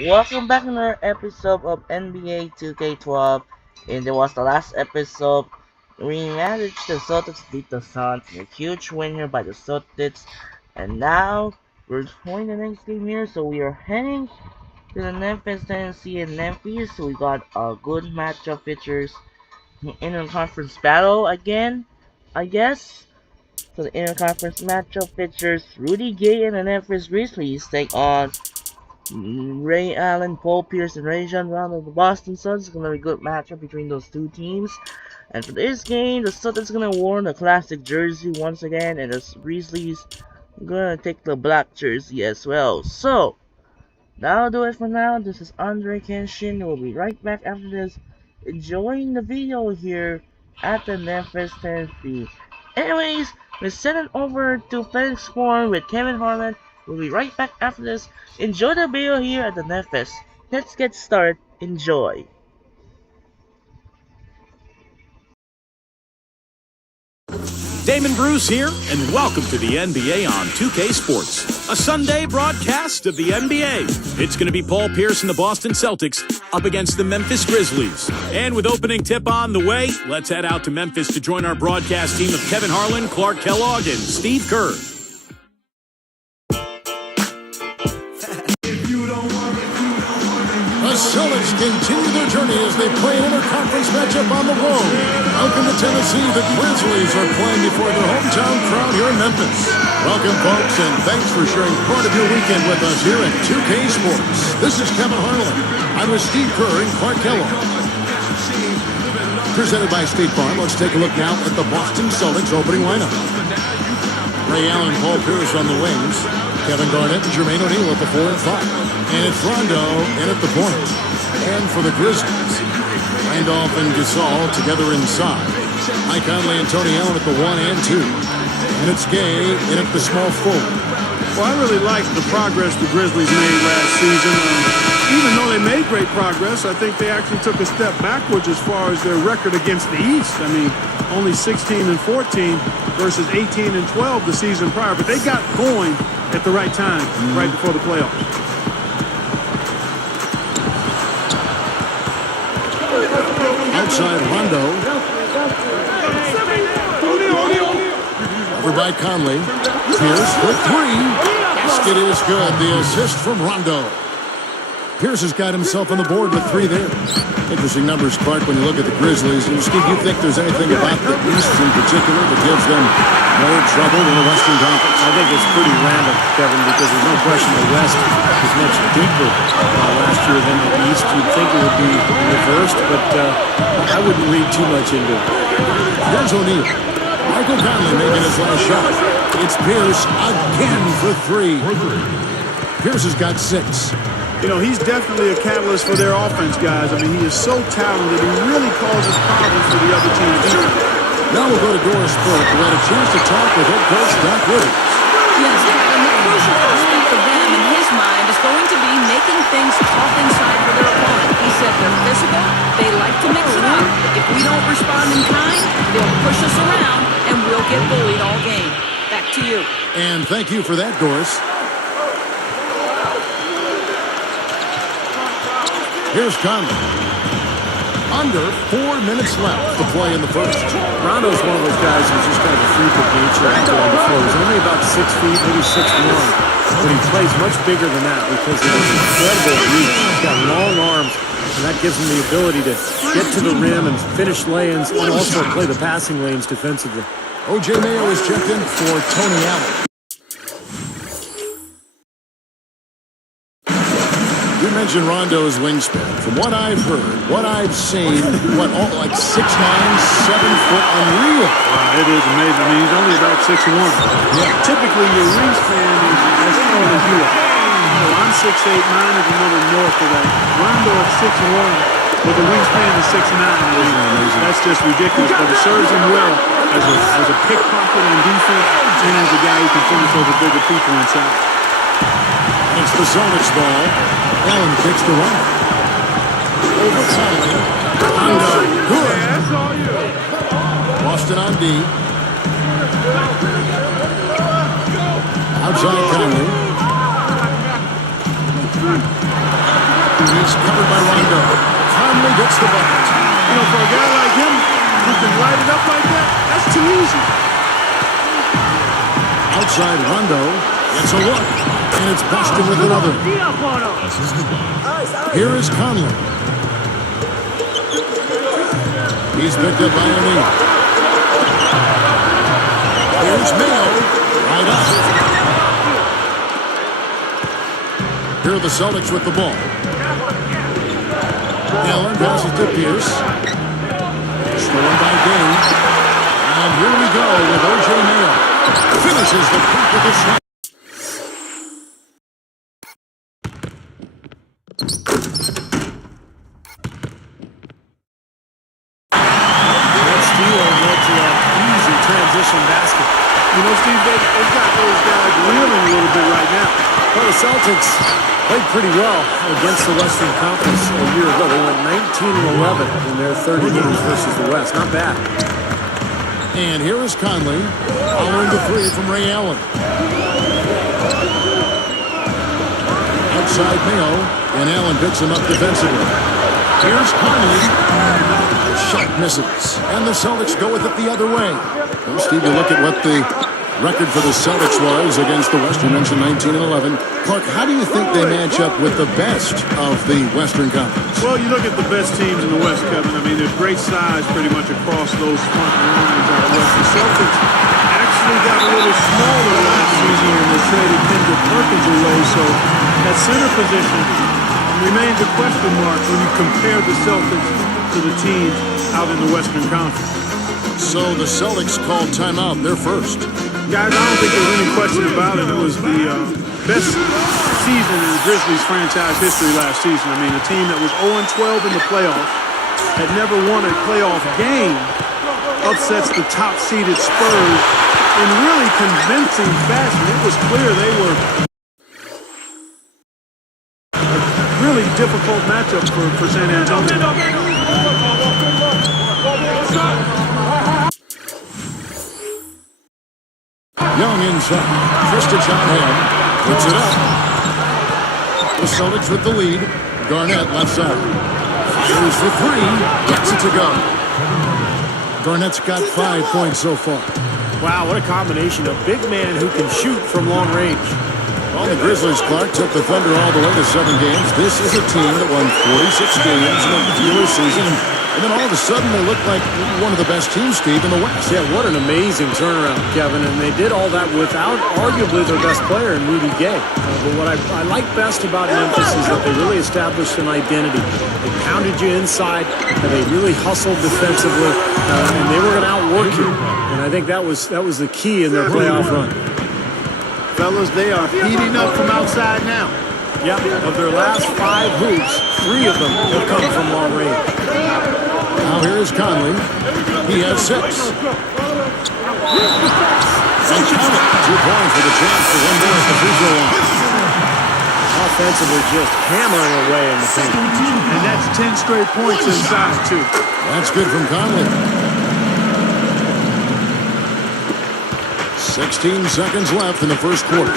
Welcome back to another episode of NBA 2K12. And there was the last episode. We managed the Celtics beat the Suns. A huge win here by the Celtics. And now we're playing the next game here. So we are heading to the Memphis, Tennessee in Memphis. So we got a good matchup features interconference battle again, I guess. So the interconference matchup features Rudy Gay and the Memphis Grizzlies take on Ray Allen, Paul Pierce, and Ray John Round of the Boston Suns. It's gonna be a good matchup between those two teams. And for this game, the Celtics gonna wear the classic jersey once again, and the Grizzlies gonna take the black jersey as well. So that'll do it for now. This is Andre Kenshin. We'll be right back after this, enjoying the video here at the Memphis, Tennessee. Anyways, we're sending over to Phoenix Forum with Kevin Harlan. We'll be right back after this. Enjoy the video here at the Memphis. Let's get started. Enjoy. Damon Bruce here, and welcome to the NBA on 2K Sports, a Sunday broadcast of the NBA. It's going to be Paul Pierce and the Boston Celtics up against the Memphis Grizzlies. And with opening tip on the way, let's head out to Memphis to join our broadcast team of Kevin Harlan, Clark Kellogg, and Steve Kerr. The Celtics continue their journey as they play an interconference matchup on the road. Welcome to Tennessee. The Grizzlies are playing before their hometown crowd here in Memphis. Welcome, folks, and thanks for sharing part of your weekend with us here at 2K Sports. This is Kevin Harlan. I'm with Steve Kerr and Clark Kellogg. Presented by State Farm, let's take a look now at the Boston Celtics opening lineup. Ray Allen, Paul Pierce on the wings. Kevin Garnett and Jermaine O'Neal at the 4 and 5. And it's Rondo in at the point. And for the Grizzlies, Randolph and Gasol together inside. Mike Conley and Tony Allen at the 1 and 2. And it's Gay in at the small forward. Well, I really liked the progress the Grizzlies made last season. Even though they made great progress, I think they actually took a step backwards as far as their record against the East. I mean, only 16 and 14 versus 18 and 12 the season prior. But they got going at the right time, right before the playoffs. Outside Rondo. Over by Conley. Pierce for three. Basket is good. The assist from Rondo. Pierce has got himself on the board with three there. Interesting numbers, Clark, when you look at the Grizzlies. And Steve, you think there's anything about the East in particular that gives them more trouble in the Western Conference? I think it's pretty random, Kevin, because there's no question the West is much deeper last year than the East. You'd think it would be reversed, but I wouldn't read too much into it. Here's O'Neal. Michael Conley making his last shot. It's Pierce again for three. Pierce has got 6. You know, he's definitely a catalyst for their offense, guys. I mean, he is so talented. He really causes problems for the other team. Now we'll go to Doris Burke, who had a chance to talk with head coach Doc Rivers. Yes, and the crucial aspect for them, in his mind, is going to be making things tough inside for their opponent. He said they're physical, they like to mix it up. If we don't respond in kind, they'll push us around, and we'll get bullied all game. Back to you. And thank you for that, Doris. Here's Conley. Under 4 minutes left to play in the first. Rondo's one of those guys who's just kind of a freak of nature out there on the floor. He's only about 6 feet, maybe 6'1", but he plays much bigger than that because he has incredible reach. He's got long arms, and that gives him the ability to get to the rim and finish lay-ins and also play the passing lanes defensively. O.J. Mayo is checked in for Tony Allen. You mentioned Rondo's wingspan. From what I've heard, what I've seen, like 6'9", 7 foot, unreal. It is amazing. I mean, he's only about 6'1". Yeah. Typically, your wingspan is as tall as you are. So I'm 6'8", mine is a little north of that. Rondo at 6'1", with a wingspan of 6'9". That's just ridiculous, but it serves him well as a pickpocket on defense and as a guy who can finish over bigger people inside. It's the Celtics ball. Allen kicks to Rondo. Over Conley. Rondo. Good. Boston on D. Outside Conley. is covered by Rondo. Conley gets the bucket. You know, for a guy like him who can light it up like that, that's too easy. Outside Rondo gets a look, and it's Boston with another. Here is Conley. He's picked up by O'Neal. Here's Mayo, right up. Here are the Celtics with the ball. Allen passes to Pierce. Stolen by Dane. And here we go with O.J. Mayo. Finishes the pack with a shot. Transition basket. You know, Steve, they've got those guys reeling a little bit right now. Well, the Celtics played pretty well against the Western Conference a year ago. They went 19-11 in their 30 games versus the West. Not bad. And here is Conley, following the three from Ray Allen. Outside Mayo, and Allen picks him up defensively. Here's Conley. The shot misses, and the Celtics go with it the other way. Well, Steve, you look at what the record for the Celtics was against the West. You mentioned 19-11. Clark, how do you think they match up with the best of the Western Conference? Well, you look at the best teams in the West, Kevin. I mean, there's great size pretty much across those front lines out West. The Celtics actually got a little smaller last season when they traded Kendrick Perkins away, so that center position remains a question mark when you compare the Celtics to the teams out in the Western Conference. So the Celtics called timeout. They're first. Guys, I don't think there's any question about it. It was the best season in Grizzlies franchise history last season. I mean, a team that was 0-12 in the playoffs, had never won a playoff game, upsets the top-seeded Spurs in really convincing fashion. It was clear they were a really difficult matchup for San Antonio. Young inside. Tristich on him. Puts it up. The Celtics with the lead. Garnett left side. Fires for three. Gets it to go. Garnett's got 5 points so far. Wow, what a combination. A big man who can shoot from long range. Well, the Grizzlies, Clark, took the Thunder all the way to 7 games. This is a team that won 46 games in the regular season. And then all of a sudden, they look like one of the best teams, Steve, in the West. Yeah, what an amazing turnaround, Kevin. And they did all that without arguably their best player in Rudy Gay. But what I like best about Memphis is that they really established an identity. They pounded you inside, and they really hustled defensively, and they were going to outwork you. And I think that was the key in their playoff run. Fellas, they are heating up from outside now. Yep, of their last 5 hoops, 3 of them have come from long range. Now here is Conley. He has 6. And count it. 2 points with a chance for one more at the free throw line. Offensively, just hammering away in the paint. And that's 10 straight points inside, too. That's good from Conley. 16 seconds left in the first quarter.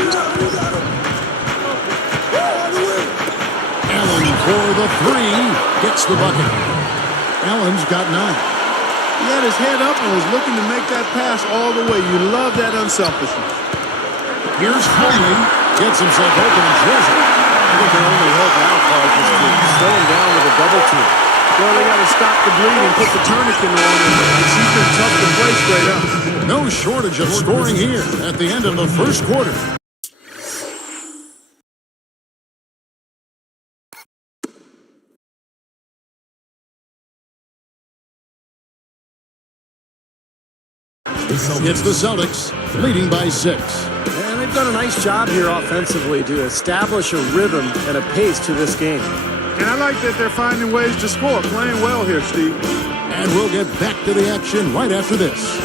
Allen for the 3. Gets the bucket. Allen's got 9. He had his head up and was looking to make that pass all the way. You love that unselfishness. Here's Conley. Gets himself open and drills it. I think their only hope now, Clark, is to slow him down with a double team. Well, they got to stop the bleed and put the tourniquet on him. He's been tough to play straight up. No shortage of scoring here at the end of the first quarter. It's the Celtics, leading by 6. And they've done a nice job here offensively to establish a rhythm and a pace to this game. And I like that they're finding ways to score, playing well here, Steve. And we'll get back to the action right after this.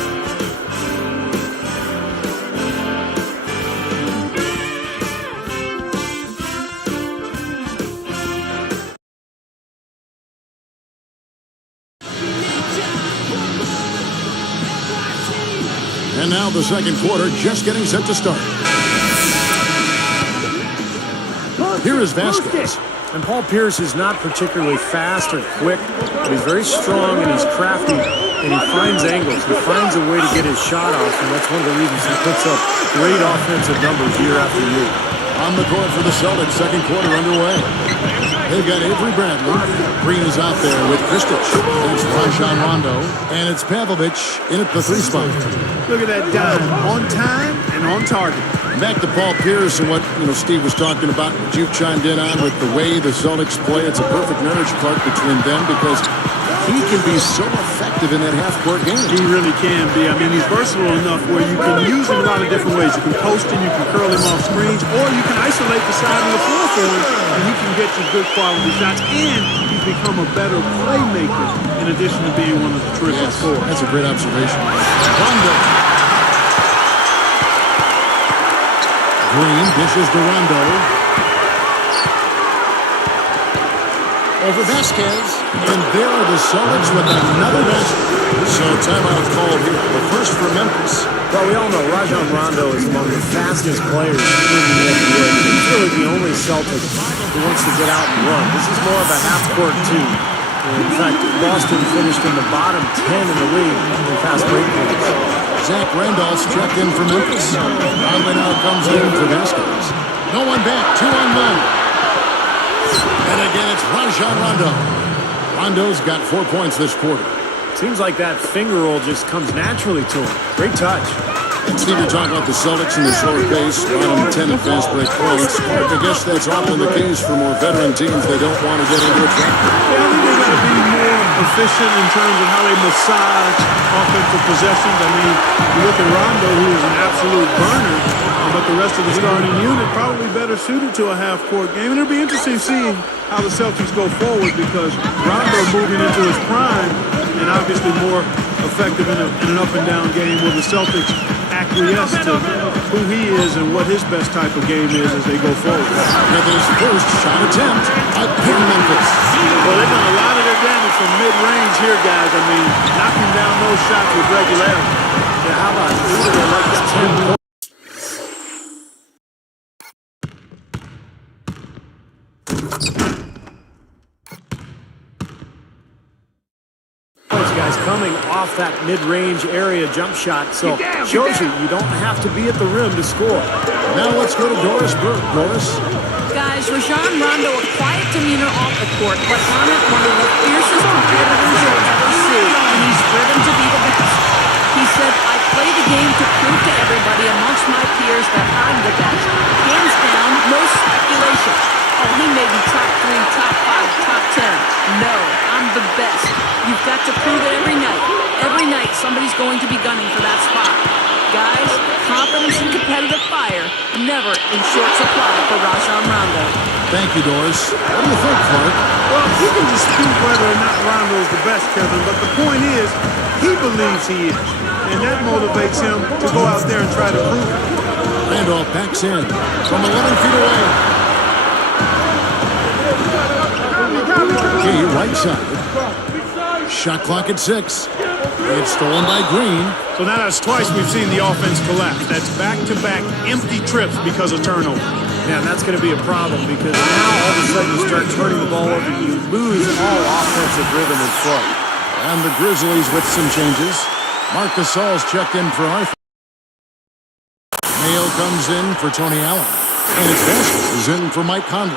And now the second quarter just getting set to start. Here is Vasquez. And Paul Pierce is not particularly fast or quick, but he's very strong and he's crafty, and he finds angles. He finds a way to get his shot off, and that's one of the reasons he puts up great offensive numbers year after year. On the court for the Celtics, second quarter underway. They've got Avery Bradley. Green is out there with Kristich. It's Rajon Rondo. And it's Pavlovic in at the 3 spot. Look at that dime. On time and on target. Back to Paul Pierce and what Steve was talking about, what you've chimed in on with the way the Celtics play. It's a perfect marriage part between them because he can be so effective in that half-court game. He really can be. I mean, he's versatile enough where you can use him a lot of different ways. You can post him, you can curl him off screens, or you can isolate the side of the floor for him, and he can get you good quality shots. And he's become a better playmaker in addition to being one of the terrific scorers. That's a great observation. Rondo. Green dishes to Rondo. Over Vasquez. And there are the Celtics with another basket. So timeout called here. The first for Memphis. Well, we all know Rajon Rondo is among the fastest players in the NBA. He's really the only Celtic who wants to get out and run. This is more of a half-court team. In fact, Boston finished in the bottom 10 in the league in fast break points. Zach Randolph's checked in for Memphis. Conley now comes in for Vasquez. No one back, 2-on-1. And again, it's Rajon Rondo. Rondo's got 4 points this quarter. Seems like that finger roll just comes naturally to him. Great touch. And Steve, you're talking about the Celtics and the slower pace, bottom 10 at fast break points. I guess that's often the case for more veteran teams. They don't want to get into a trap. Yeah, I think they've got to be more efficient in terms of how they massage offensive possessions. I mean, you look at Rondo, who is an absolute burner, but the rest of the starting unit probably better suited to a half-court game. And it'll be interesting seeing how the Celtics go forward because Rondo moving into his prime and obviously more effective in an up-and-down game. Will the Celtics acquiesce to who he is and what his best type of game is as they go forward? With his first shot attempt in Memphis. Well, they've done a lot of their damage from mid-range here, guys. I mean, knocking down those shots with regularity. Yeah, how about 8 of their last 10 points? Guys coming off that mid-range area jump shot, so shows you don't have to be at the rim to score. Now let's go to Doris Burke. Doris. Guys, Rajon Rondo, a quiet demeanor off the court, but on it, one of the fiercest competitors you'll ever see, and he's driven to be the best. He said, I play the game to prove to everybody amongst my peers that I'm the best. Hands down, no speculation. Oh, he may be top 3, top 5, top 10. No, I'm the best. You've got to prove it every night. Every night, somebody's going to be gunning for that spot. Guys, confidence and competitive fire, never in short supply for Rajon Rondo. Thank you, Doris. What do you think, Clark? Well, you can dispute whether or not Rondo is the best, Kevin, but the point is, he believes he is. And that motivates him to go out there and try to prove it. Randolph backs in from 11 feet away. Okay, right side. Shot clock at 6. It's stolen by Green. So now that's twice we've seen the offense collapse. That's back-to-back empty trips because of turnover. Yeah, and that's going to be a problem because now all of a sudden you start turning the ball over, you lose all offensive rhythm and flow. And the Grizzlies with some changes. Marc Gasol's checked in for Arthur. Mayo comes in for Tony Allen. And it's Vasquez is in for Mike Conley.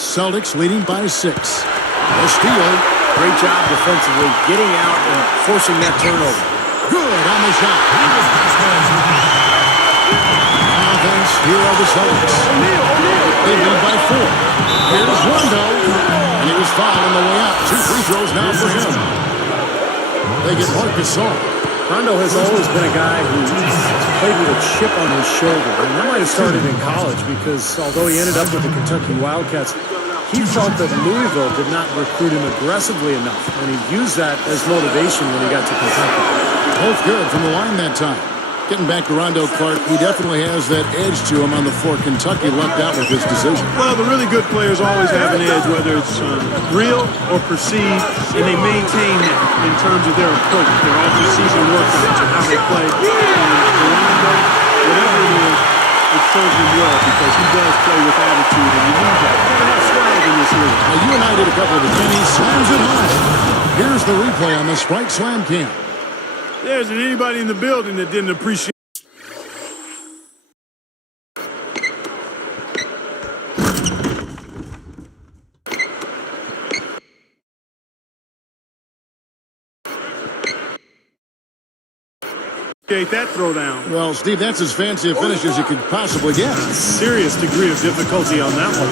Celtics leading by 6. A steal. Great job defensively, getting out and forcing that turnover. Good on the shot. On offense, here are the Celtics. They lead by 4. Here's Rondo. And he was fouled on the way out. 2 free throws now for him. They get Marc Gasol. Rondo has always been a guy who played with a chip on his shoulder. And that might have started in college because although he ended up with the Kentucky Wildcats, he felt that Louisville did not recruit him aggressively enough, and he used that as motivation when he got to Kentucky. Both good from the line that time. Getting back to Rondo, Clark, he definitely has that edge to him on the floor. Kentucky lucked out with his decision. Well, the really good players always have an edge, whether it's real or perceived, and they maintain that in terms of their approach, their off-season workouts, and how they play. And Rondo, whatever it is, serves him well because he does play with attitude, and you need that. You gotta have swag in this league. Now, you and I did a couple of the Kenny slams it home. Here's the replay on the Sprite Slam Cam. There isn't anybody in the building that didn't appreciate. That throwdown. Well, Steve, that's as fancy a finish as you could possibly get. Serious degree of difficulty on that one.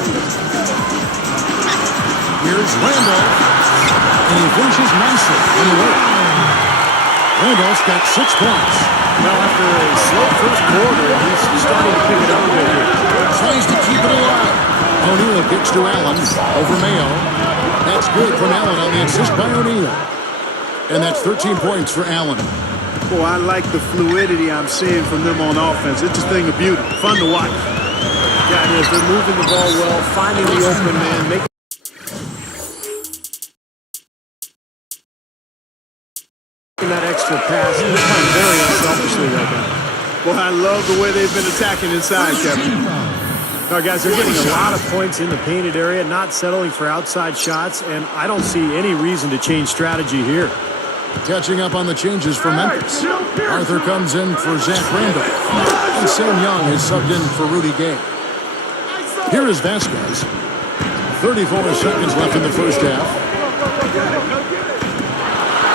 Here's Randolph, and he finishes nicely on the way. Randolph's got 6 points. Well, after a slow first quarter, he's starting to pick it up a bit here. Tries to keep it alive. O'Neal kicks to Allen over Mayo. That's good from Allen on the assist by O'Neal. And that's 13 points for Allen. Boy, I like the fluidity I'm seeing from them on offense. It's a thing of beauty. Fun to watch. Yeah, it is. They're moving the ball well, finding the open man, making that extra pass. They're playing very unselfishly right now. Boy, I love the way they've been attacking inside, Kevin. Now, guys, they're getting a lot of points in the painted area, not settling for outside shots, and I don't see any reason to change strategy here. Catching up on the changes for Memphis. Arthur comes in for Zach Randolph. And Sam Young is subbed in for Rudy Gay. Here is Vasquez. 34 seconds left in the first half.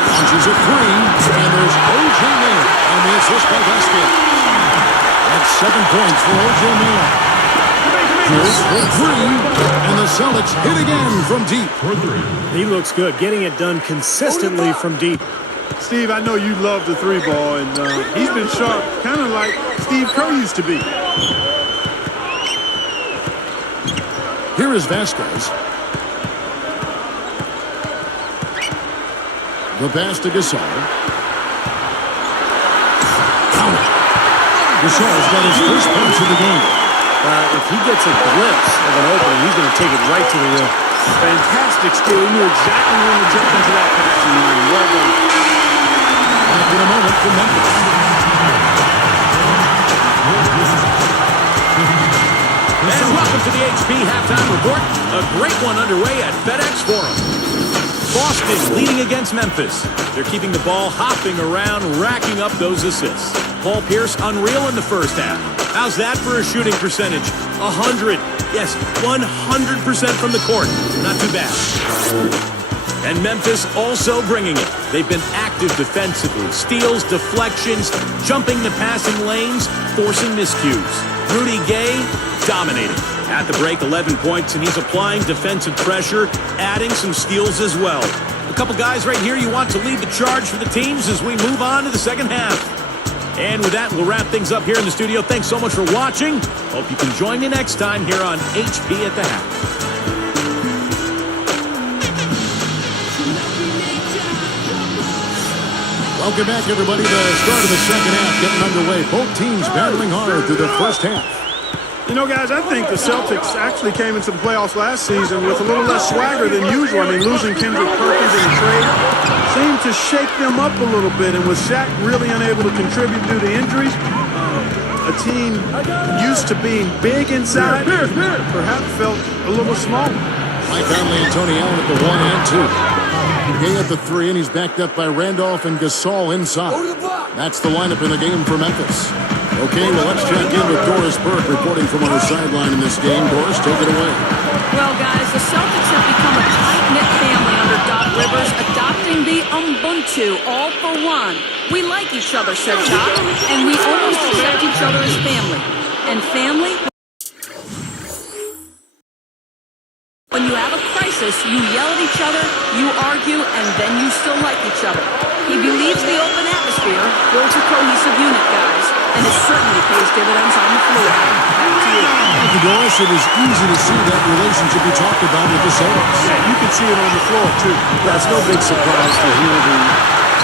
Launches a three, and there's O.J. Mayo on the assist by Vasquez. That's 7 points for O.J. Mayo. Here's for three, and the Celtics hit again from deep. He looks good, getting it done consistently from deep. Steve, I know you love the three ball, and he's been sharp, kind of like Steve Kerr used to be. Here is Vasquez. The pass to Gasol. Gasol's got his first points of the game. If he gets a glimpse of an opening, he's going to take it right to the rim. Fantastic steal. He knew exactly when to jump into that passing lane. Well done. Back in a moment for Memphis. And welcome to the HP Halftime Report. A great one underway at FedEx Forum. Boston leading against Memphis. They're keeping the ball hopping around, racking up those assists. Paul Pierce unreal in the first half. How's that for a shooting percentage? 100. Yes, 100% from the court. Not too bad. And Memphis also bringing it. They've been active defensively. Steals, deflections, jumping the passing lanes, forcing miscues. Rudy Gay dominating. At the break, 11 points, and he's applying defensive pressure, adding some steals as well. A couple guys right here you want to lead the charge for the teams as we move on to the second half. And with that, we'll wrap things up here in the studio. Thanks so much for watching. Hope you can join me next time here on HP at the Half. Welcome back, everybody. The start of the second half getting underway. Both teams battling hard through the first half. You know, guys, I think the Celtics actually came into the playoffs last season with a little less swagger than usual. I mean, losing Kendrick Perkins in the trade seemed to shake them up a little bit. And with Shaq really unable to contribute due to injuries, a team used to being big inside perhaps felt a little small. Mike Conley and Tony Allen at the 1 and 2. Gay at the 3, and he's backed up by Randolph and Gasol inside. That's the lineup in the game for Memphis. Okay, well, let's check in with Doris Burke reporting from on her sideline in this game. Doris, take it away. Well, guys, the Celtics have become a tight-knit family under Doc Rivers, adopting the Ubuntu, all for one. We like each other, said Doc, and we almost accept each other as family. And family? When you have a crisis, you yell at each other, you argue, and then you still like each other. He believes the open atmosphere builds a cohesive unit, guys, and it certainly pays dividends on the floor. Back to you. Thank you, Doris. It is easy to see that relationship you talked about with the Celtics. Yeah, you can see it on the floor, too. That's no big surprise to hear the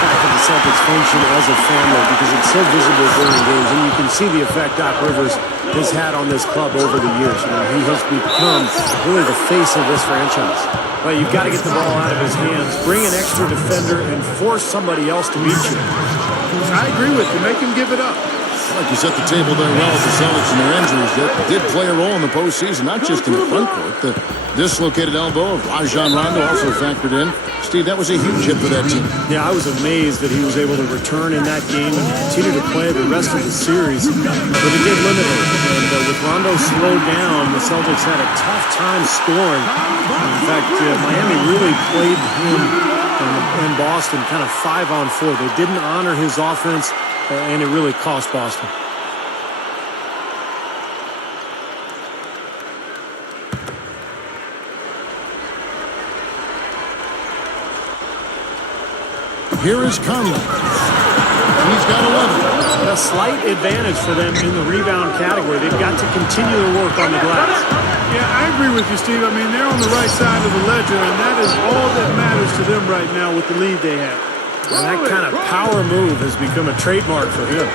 fact that the Celtics function as a family because it's so visible during games, and you can see the effect Doc Rivers has had on this club over the years. You know, he has become really the face of this franchise. But you've got to get the ball out of his hands, bring an extra defender, and force somebody else to beat you. I agree with you. Make him give it up. Like you set the table there well with the Celtics and their injuries that did play a role in the postseason, not just in the front court. The dislocated elbow of Rajon Rondo also factored in. Steve, that was a huge hit for that team. Yeah, I was amazed that he was able to return in that game and continue to play the rest of the series. But it did limit him. And with Rondo slowed down, the Celtics had a tough time scoring. In fact, Miami really played him and Boston kind of 5-on-4. They didn't honor his offense, and it really cost Boston. Here is Conley. He's got 11. A slight advantage for them in the rebound category. They've got to continue to work on the glass. Yeah, I agree with you, Steve. I mean, they're on the right side of the ledger, and that is all that matters to them right now with the lead they have. And that kind of power move has become a trademark for him.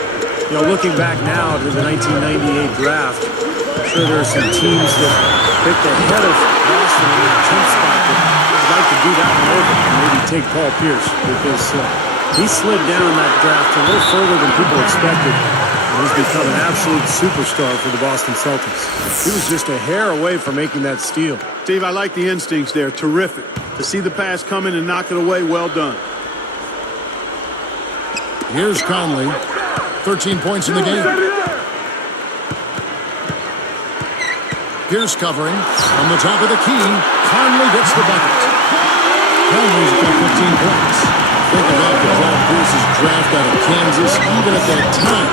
You know, looking back now to the 1998 draft, I'm sure there are some teams that picked ahead of Boston in the 10th spot that would like to do that one over and maybe take Paul Pierce, because he slid down that draft a little further than people expected. And he's become an absolute superstar for the Boston Celtics. He was just a hair away from making that steal. Steve, I like the instincts there. Terrific. To see the pass coming and knock it away, well done. Here's Conley. 13 points in the game. Pierce covering. On the top of the key, Conley gets the bucket. Conley's got 15 points. Think about the Paul Pierce's draft out of Kansas, even at that time.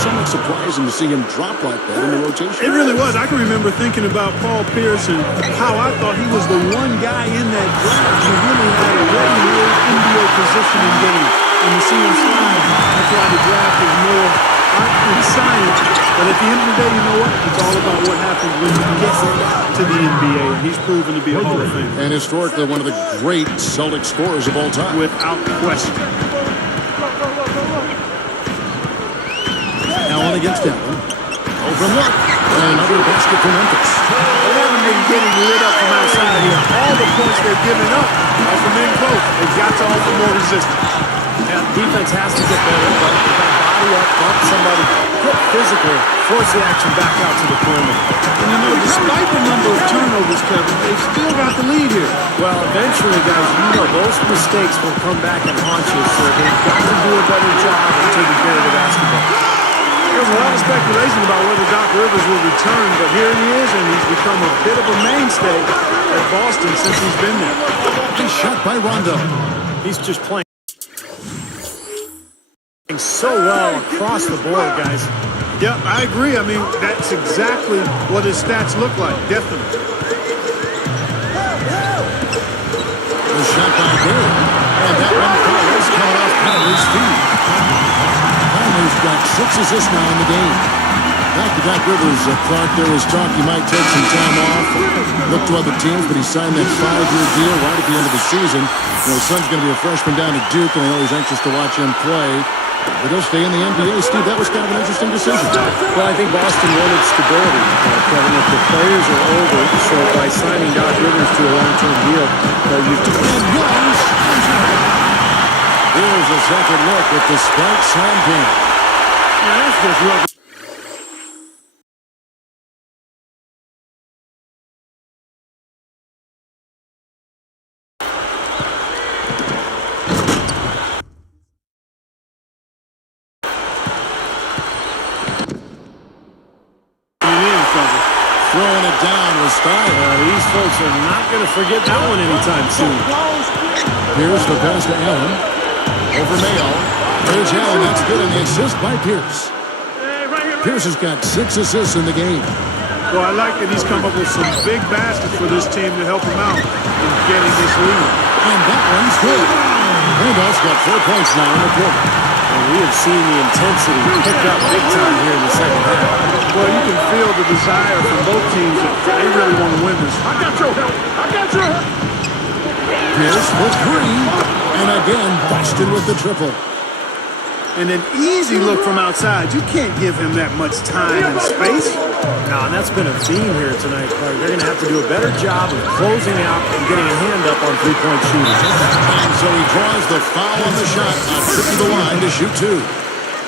Somewhat surprising to see him drop like that in the rotation. It really was. I can remember thinking about Paul Pierce and how I thought he was the one guy in that draft who really had a ready-made NBA positioning game. And you see him slide. That's why the draft is more art than science. But at the end of the day, you know what? It's all about what happens when you get to the NBA. And he's proven to be a Hall of Famer. And historically, one of the great Celtic scorers of all time. Without question. Allen against Allen. Open look. And another basket for Memphis. They haven't been getting lit up from outside here. All the points they're giving up are from in close. They've got to offer more resistance. Yeah, defense has to get better, but you got body up, bump somebody, get physical, force the action back out to the perimeter. And you know, despite the number of turnovers, Kevin, they've still got the lead here. Well, eventually, guys, you know those mistakes will come back and haunt you, so they've got to do a better job of taking care of the basketball. There's a lot of speculation about whether Doc Rivers will return, but here he is, and he's become a bit of a mainstay at Boston since he's been there. He's shot by Rondo. He's just playing so well across the board, guys. Yep, I agree. I mean, that's exactly what his stats look like, definitely. The shot by Gary. And that one is coming off Conley's feet. Conley's got 6 assists now in the game. Back to Doc Rivers, Clark, there was talk he might take some time off, look to other teams, but he signed that 5-year deal right at the end of the season. You know, his son's going to be a freshman down at Duke, and I know he's anxious to watch him play. But he'll stay in the NBA. Steve, that was kind of an interesting decision. Well, I think Boston wanted stability, Kevin. If the players are older, so by signing Doc Rivers to a long-term deal, you've Here's a second look at the Sparks slam team. Yeah, that's just real. Throwing it down was Stein. These folks are not going to forget that one anytime soon. Here's the pass to Allen. Over Mayo. There's Allen. That's good. And the assist by Pierce. Pierce has got 6 assists in the game. Well, I like that he's come up with some big baskets for this team to help him out in getting this lead. And that one's good. Randolph's got 4 points now in the quarter. And we have seen the intensity pick up big time here in the second half. Well, you can feel the desire from both teams that they really want to win this. I got your help. I got your help. Pierce for 3. And again, Boston with the triple. And an easy look from outside. You can't give him that much time and space. No, and that's been a theme here tonight, Clark. They're going to have to do a better job of closing out and getting a hand up on three-point shooters. And so he draws the foul on the shot. A trip to the line to shoot 2.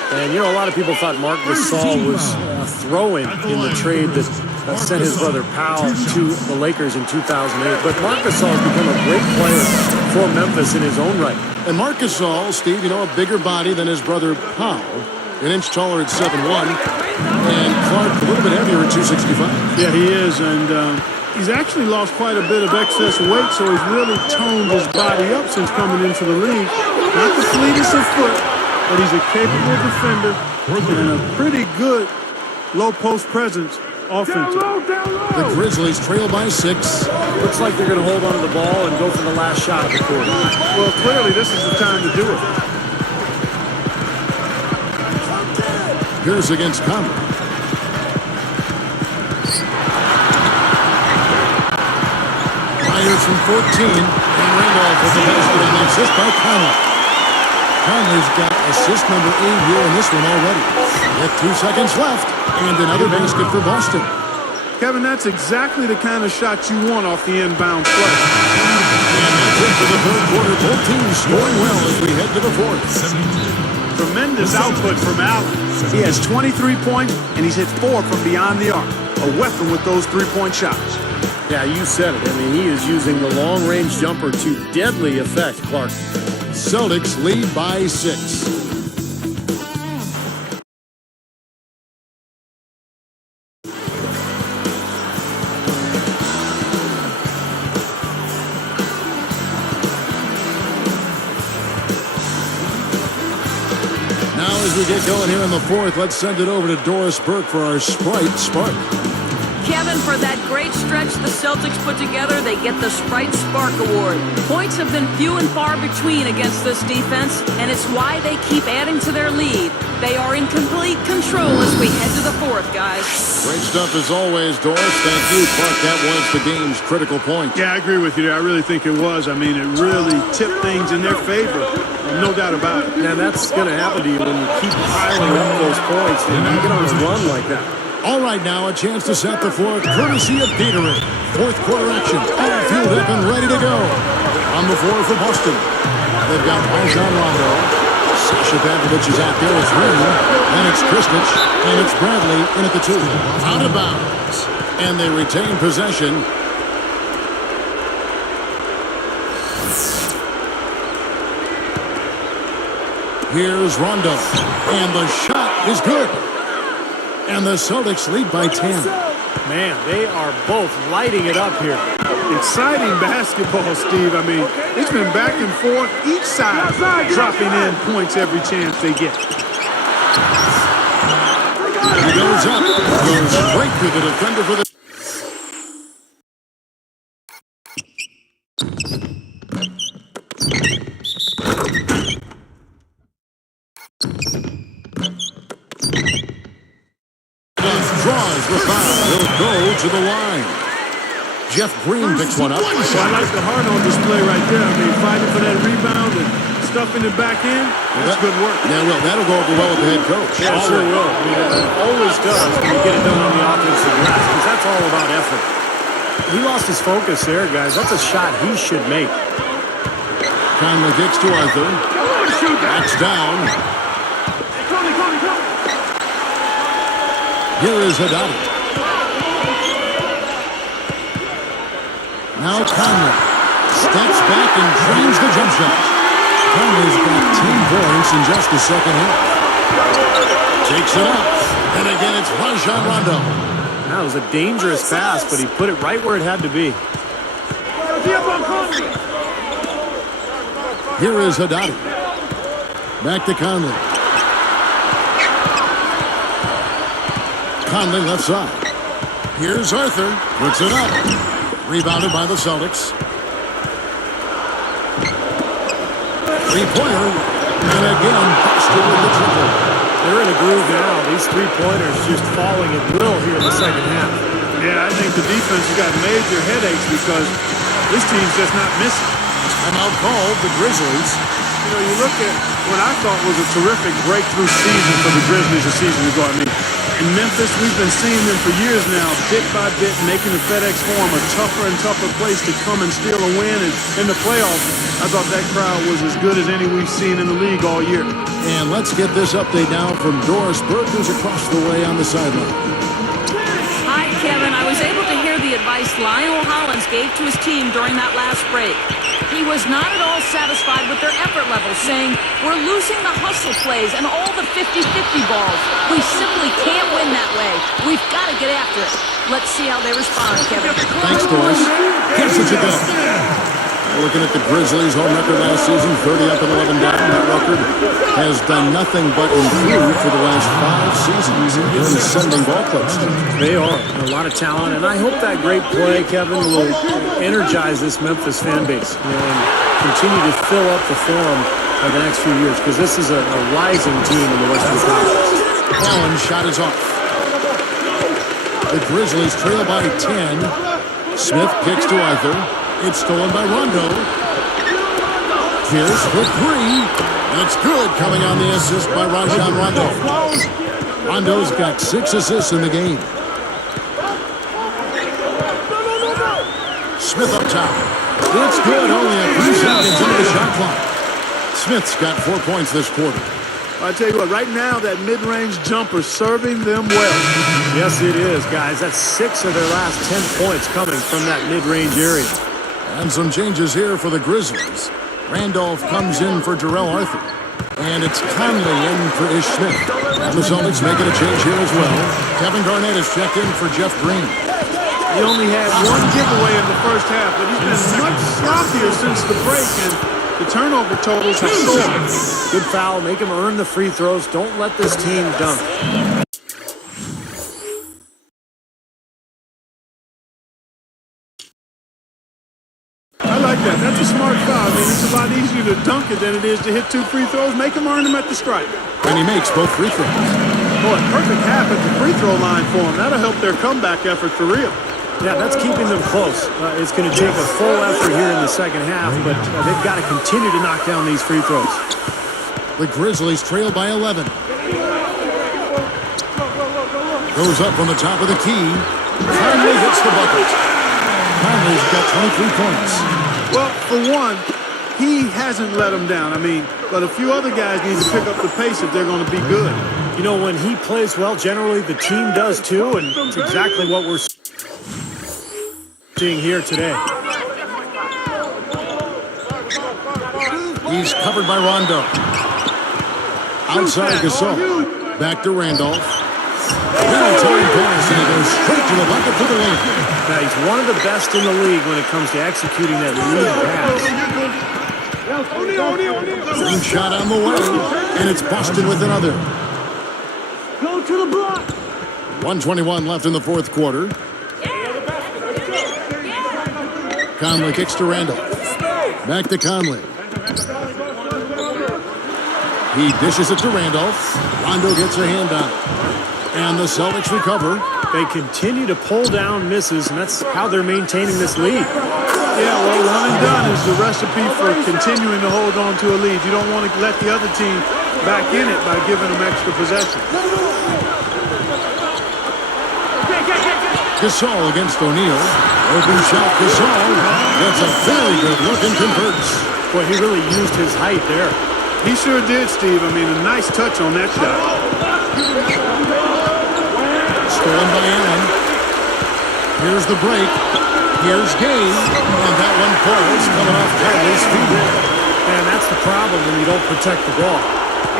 And, you know, a lot of people thought Marc Gasol was throwing in the trade that sent his brother Powell to the Lakers in 2008. But Marc Gasol has become a great player for Memphis in his own right. And Marc Gasol, Steve, you know, a bigger body than his brother Powell. An inch taller at 7'1". And Clark a little bit heavier at 265. Yeah, he is. And he's actually lost quite a bit of excess weight, so he's really toned his body up since coming into the league. Not the fleetest of foot, but he's a capable defender and a pretty good low-post presence offensively. The Grizzlies trail by 6. Looks like they're going to hold on to the ball and go for the last shot of the quarter. Well, clearly this is the time to do it. Here's against Conley. Myers from 14. And Randolph with the basket and the assist by Conley. Conley's got assist number 8 here in this one already. With 2 seconds left. And another basket for Boston. Kevin, that's exactly the kind of shot you want off the inbound play. And that's it for the third quarter. Both teams scoring well as we head to the fourth. Tremendous output from Allen. He has 23 points, and he's hit 4 from beyond the arc. A weapon with those three-point shots. Yeah, you said it. I mean, he is using the long-range jumper to deadly effect, Clark. Celtics lead by 6. As we get going here in the fourth, let's send it over to Doris Burke for our Sprite Spark. Kevin, for that great stretch the Celtics put together, they get the Sprite Spark Award. Points have been few and far between against this defense, and it's why they keep adding to their lead. They are in complete control as we head to the fourth, guys. Great stuff as always, Doris. Thank you, Clark. That was the game's critical point. Yeah, I agree with you there. I really think it was. I mean, it really tipped things in their favor. No doubt about it. Now, that's going to happen to you when you keep piling up those points and you get on a run like that. All right, now a chance to set the floor courtesy of Gatorade. Fourth quarter action, all fueled up and ready to go. On the floor for Boston, they've got Rajon Rondo. Sasha Pavlovich is out there. It's Green, then it's Kristich, and it's Bradley in at the 2. Out of bounds, and they retain possession. Here's Rondo, and the shot is good. And the Celtics lead by 10. Man, they are both lighting it up here. Exciting basketball, Steve. I mean, it's been back and forth. Each side dropping in points every chance they get. He goes up, goes straight through the defender for the... Draws the foul. He'll go to the line. Jeff Green picks one up. Well, I like the heart on display right there. I mean, fighting for that rebound and stuffing it back in. That's good work. Yeah, well, that'll go over well with the head coach. Yeah, sure will. I mean, it always does when you get it done on the offensive glass, because that's all about effort. He lost his focus there, guys. That's a shot he should make. Conley kicks to Arthur. Backs down. Here is Haddadi. Now Conley steps back and drains the jump shot. Conley's got 10 points in just the second half. Takes it up. And again, it's Rajon Rondo. That was a dangerous pass, but he put it right where it had to be. Here is Haddadi. Back to Conley. Conley left side. Here's Arthur. Puts it up. Rebounded by the Celtics. Three-pointer. And again, busted with the triple. They're in a groove now. These three-pointers just falling at will here in the second half. Yeah, I think the defense has got major headaches because this team's just not missing. Timeout called the Grizzlies. You know, you look at what I thought was a terrific breakthrough season for the Grizzlies a season ago. I mean, In Memphis, we've been seeing them for years now, bit by bit, making the FedEx Forum a tougher and tougher place to come and steal a win. And in the playoffs, I thought that crowd was as good as any we've seen in the league all year. And let's get this update now from Doris Burke, who's across the way on the sideline. Hi, Kevin. I was able to hear the advice Lionel Hollins gave to his team during that last break. He was not at all satisfied with their effort levels, saying, "We're losing the hustle plays and all the 50-50 balls. We simply can't win that way. We've got to get after it." Let's see how they respond, Kevin. Thanks, Doris. Here's what you go. Looking at the Grizzlies' home record last season, 30 up and 11 down. That record has done nothing but improve for the last 5 seasons. They're in Sunday ball clubs. They are. A lot of talent, and I hope that great play, Kevin, will energize this Memphis fan base, and continue to fill up the Forum for the next few years, because this is a rising team in the Western Conference. Allen's shot is off. The Grizzlies trail by 10. Smith kicks to Arthur. It's stolen by Rondo. Pierce for 3. And it's good, coming on the assist by Rajon Rondo. Rondo's got 6 assists in the game. Smith up top. It's good, only a few seconds into the shot clock. Smith's got 4 points this quarter. I tell you what, right now, that mid-range jumper serving them well. Yes, it is, guys. That's 6 of their last 10 points coming from that mid-range area. And some changes here for the Grizzlies. Randolph comes in for Jarrell Arthur. And it's Conley in for Ish Smith. And the Celtics making a change here as well. Kevin Garnett has checked in for Jeff Green. He only had 1 giveaway in the first half, but he's been much sloppier since the break, and the turnover totals have soared. Good foul. Make him earn the free throws. Don't let this team dunk. I like that. That's a smart foul. I mean, it's a lot easier to dunk it than it is to hit 2 free throws. Make him earn them at the stripe. And he makes both free throws. Boy, perfect half at the free throw line for him. That'll help their comeback effort for real. Yeah, that's keeping them close. It's going to take a full effort here in the second half, but they've got to continue to knock down these free throws. The Grizzlies trail by 11. Goes up on the top of the key. Conley hits the bucket. Conley's got 23 points. Well, for one, he hasn't let them down. I mean, but a few other guys need to pick up the pace if they're going to be good. You know, when he plays well, generally the team does too, and it's exactly what we're seeing here today. He's covered by Rondo. Outside Gasol. Back to Randolph. Military pass, and he goes straight to the bucket for the win. Now, he's one of the best in the league when it comes to executing that lead pass. One shot on the way, and it's Boston with another. Go to the block. 1:21 left in the fourth quarter. Conley kicks to Randolph. Back to Conley. He dishes it to Randolph. Rondo gets a hand on it. And the Celtics recover. They continue to pull down misses, and that's how they're maintaining this lead. Yeah, well, one and done is the recipe for continuing to hold on to a lead. You don't want to let the other team back in it by giving them extra possession. Gasol against O'Neal. Open shot, Gasol. That's a very good look and converts. Boy, he really used his height there. He sure did, Steve. I mean, a nice touch on that shot. Stolen by Allen. Here's the break. Here's Gay. And that one falls coming off Conley's feet. And that's the problem when you don't protect the ball.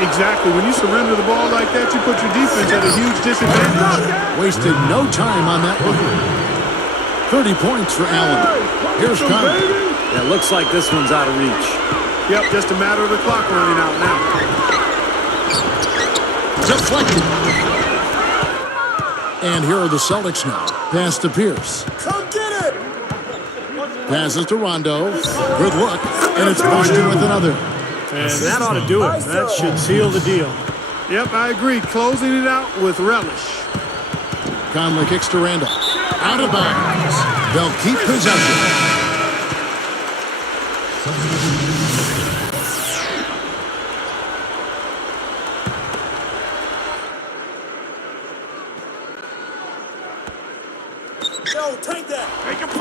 Exactly. When you surrender the ball like that, you put your defense at a huge disadvantage. Wasted no time on that one. 30 points for Allen. Here's Conley. Yeah, looks like this one's out of reach. Yep, just a matter of the clock running out now. Deflected. And here are the Celtics now. Pass to Pierce. Come get it. Passes to Rondo. Good look. And it's Boston with another. And that ought to do it. That should seal the deal. Yep, I agree. Closing it out with relish. Conley kicks to Randolph. Out of bounds. They'll keep possession.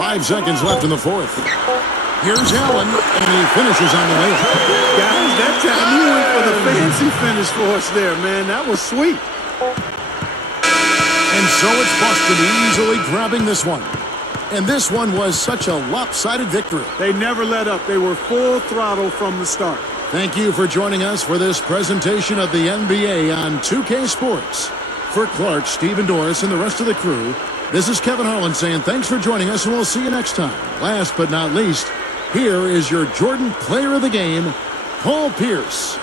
5 seconds left in the fourth. Here's Allen, and he finishes on the layup. Guys, that time you went for the fancy finish for us there, man. That was sweet. And so it's Boston easily grabbing this one. And this one was such a lopsided victory. They never let up. They were full throttle from the start. Thank you for joining us for this presentation of the NBA on 2K Sports. For Clark, Stephen Doris, and the rest of the crew, this is Kevin Harlan saying thanks for joining us, and we'll see you next time. Last but not least, here is your Jordan Player of the Game, Paul Pierce.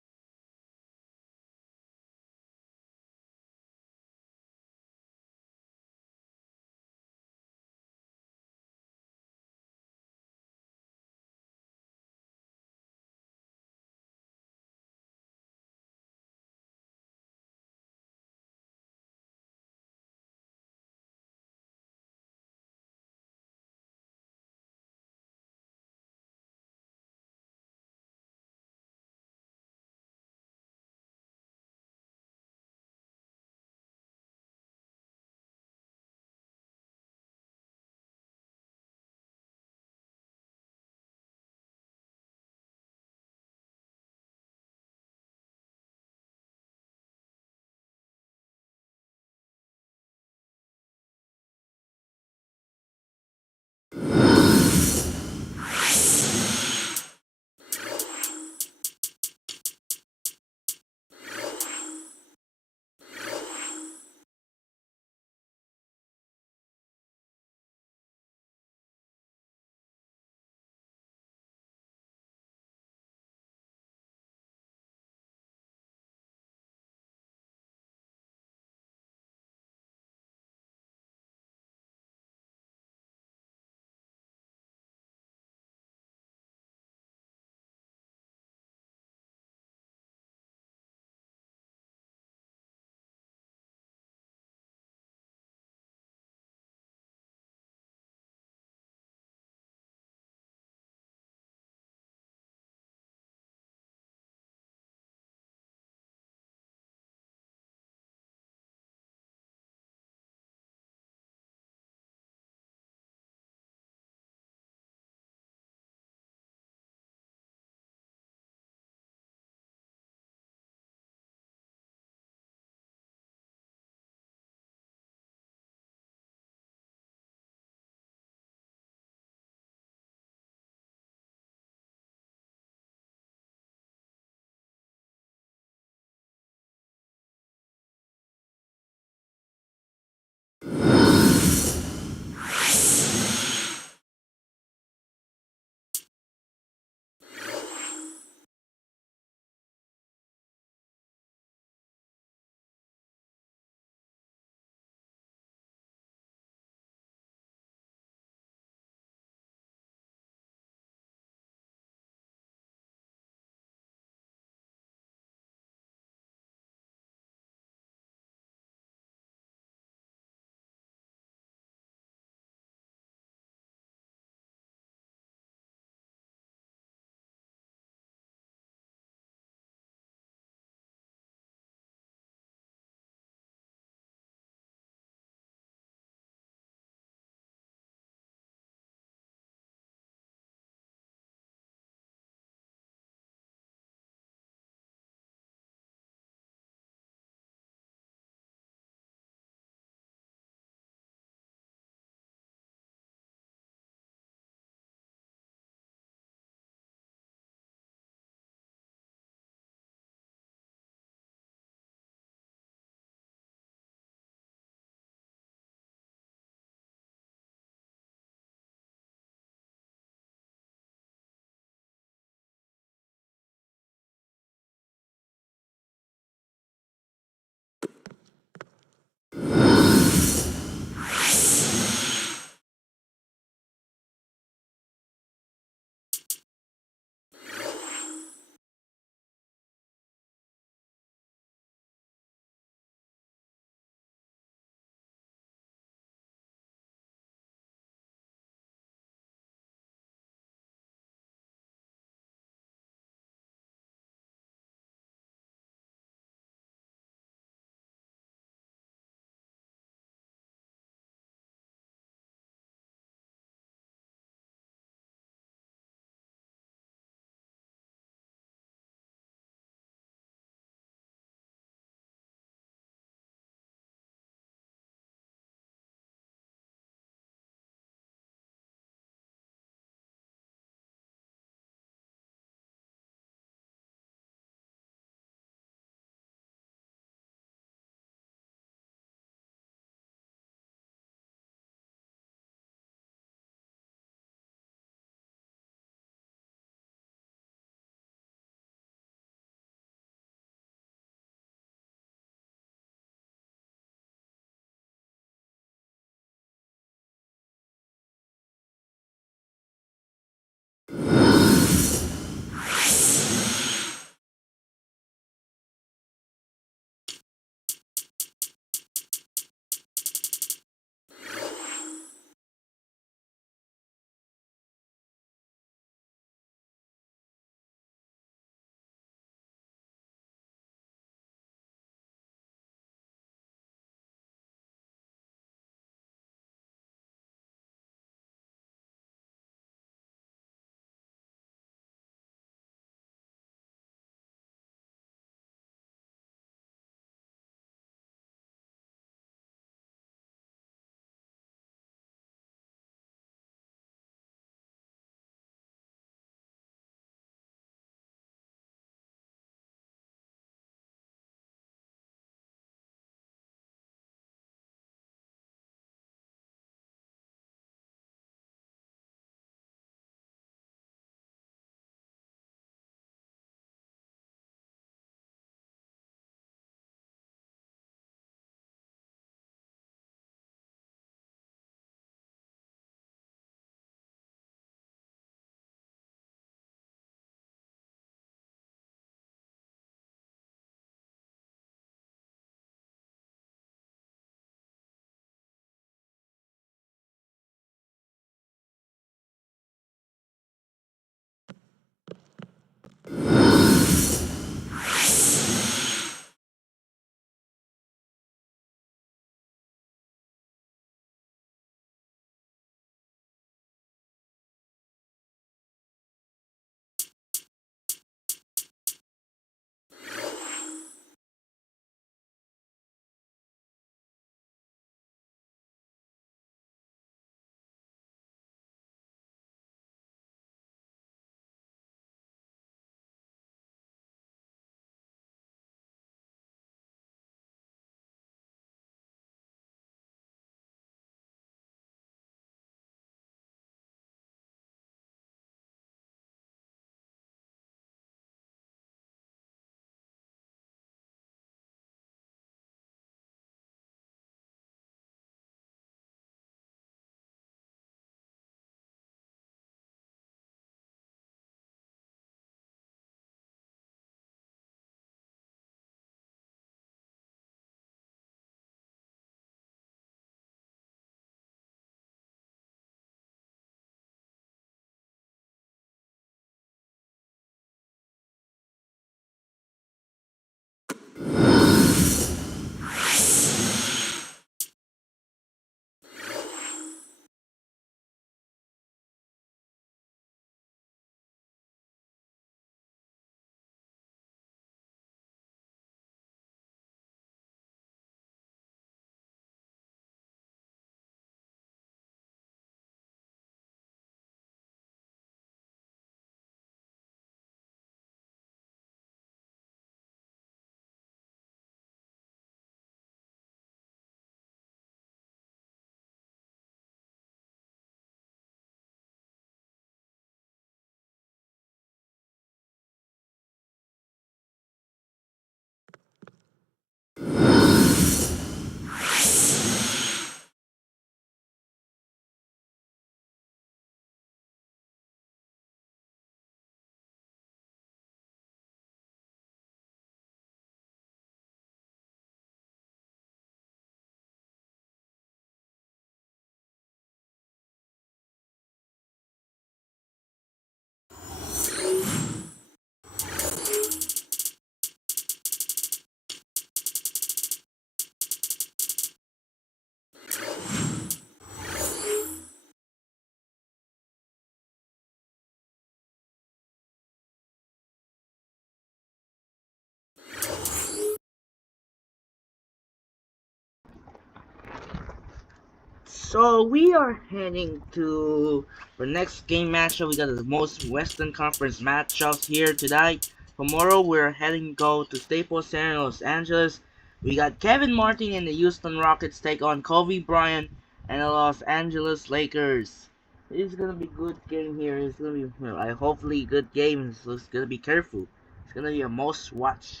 So we are heading to the next game matchup. We got the most Western Conference matchups here tonight. Tomorrow we're heading go to Staples Center in Los Angeles. We got Kevin Martin and the Houston Rockets take on Kobe Bryant and the Los Angeles Lakers. It's gonna be good game here. It's gonna be hopefully good game. So it's gonna be careful. It's gonna be a most watch.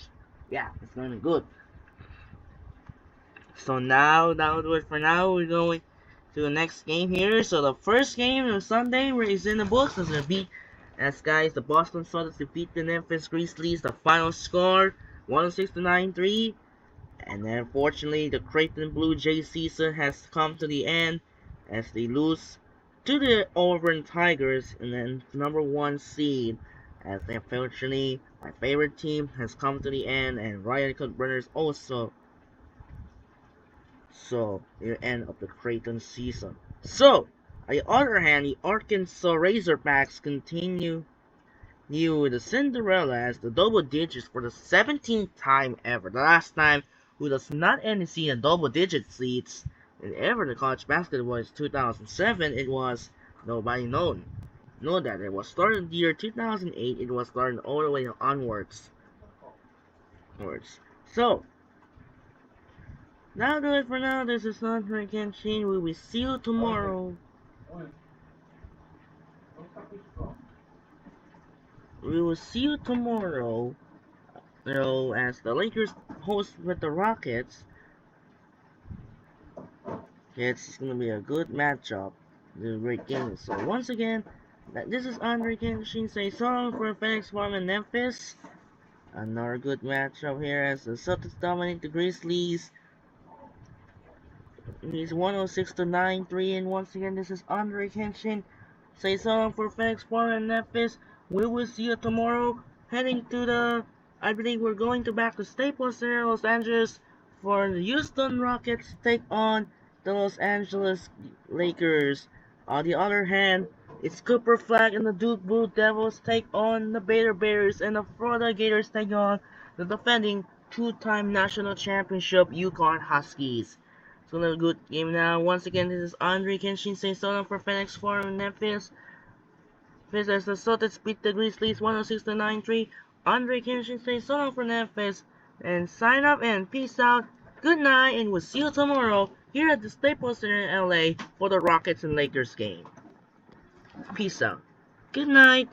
Yeah, it's gonna be good. So that'll do it for now. We're going to the next game here. So the first game of Sunday where is in the books is guys, the Boston Celtics defeat the Memphis Grizzlies. The final score 106-93. And then unfortunately the Creighton Blue Jays season has come to the end as they lose to the Auburn Tigers and then number 1 seed. As unfortunately my favorite team has come to the end and Ryan Cook-Brenner's also. So, the end of the Creighton season. So, on the other hand, the Arkansas Razorbacks continue the Cinderella as the double digits for the 17th time ever. The last time we does not end see a double digit seeds in ever the college basketball was 2007. It was nobody know that it was started in the year 2008. It was starting all the way onwards. So. That'll do it for now. This is not Hurricane Sheen. We will see you tomorrow. We will see you tomorrow. As the Lakers host with the Rockets. It's gonna be a good matchup. It's a great game. So once again, this is Andre Kenshin say so for Phoenix Farm in Memphis. Another good matchup here as the Celtics dominate the Grizzlies. He's 106-93, and once again, this is Andre Kenshin. Say so for Phoenix Farm in Memphis. We will see you tomorrow. Heading to I believe we're going to back to Staples Center, Los Angeles, for the Houston Rockets take on the Los Angeles Lakers. On the other hand, it's Cooper Flag and the Duke Blue Devils take on the Baylor Bears, and the Florida Gators take on the defending two-time national championship UConn Huskies. It's gonna be a good game now. Once again, this is Andre Kenshin saying so for Phoenix Farm in Memphis. As the Celtics beat the Grizzlies 106-93. Andre Kenshin saying so for Memphis. And sign up and peace out. Good night, and we'll see you tomorrow here at the Staples Center in LA for the Rockets and Lakers game. Peace out. Good night.